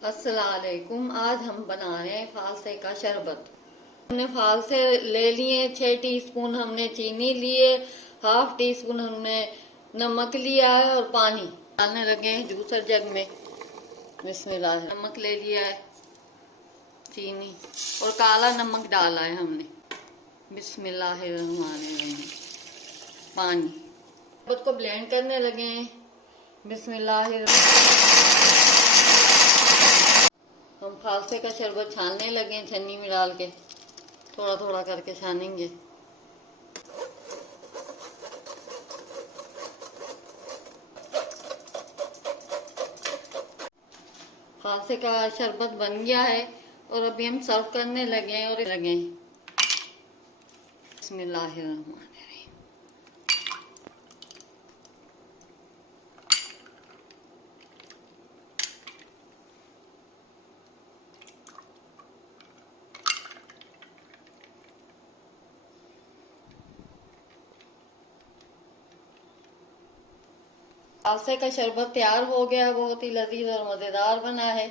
अस्सलामुअलैकुम। आज हम बना रहे हैं फालसे का शरबत। हमने फालसे ले लिए, 6 टीस्पून हमने चीनी लिए, हाफ टी स्पून हमने नमक लिया है और पानी डालने लगे हैं जूसर जग में। बिस्मिल्लाह। नमक ले लिया है, चीनी और काला नमक डाला है हमने। बिस्मिल्लाहिर्रहमानिर्रहीम। पानी। शरबत को ब्लेंड करने लगे हैं। बिस्मिल्लाहिर्रहमानिर्रहीम। हम फालसे का शरबत छानने लगे हैं, छन्नी में डाल के थोड़ा थोड़ा करके छानेंगे। फालसे का शरबत बन गया है और अभी हम सर्व करने लगे हैं और लगे हैं। बिस्मिल्लाहिर्रहमानिर्रहीम। फालसे का शरबत तैयार हो गया, बहुत ही लजीज और मजेदार बना है।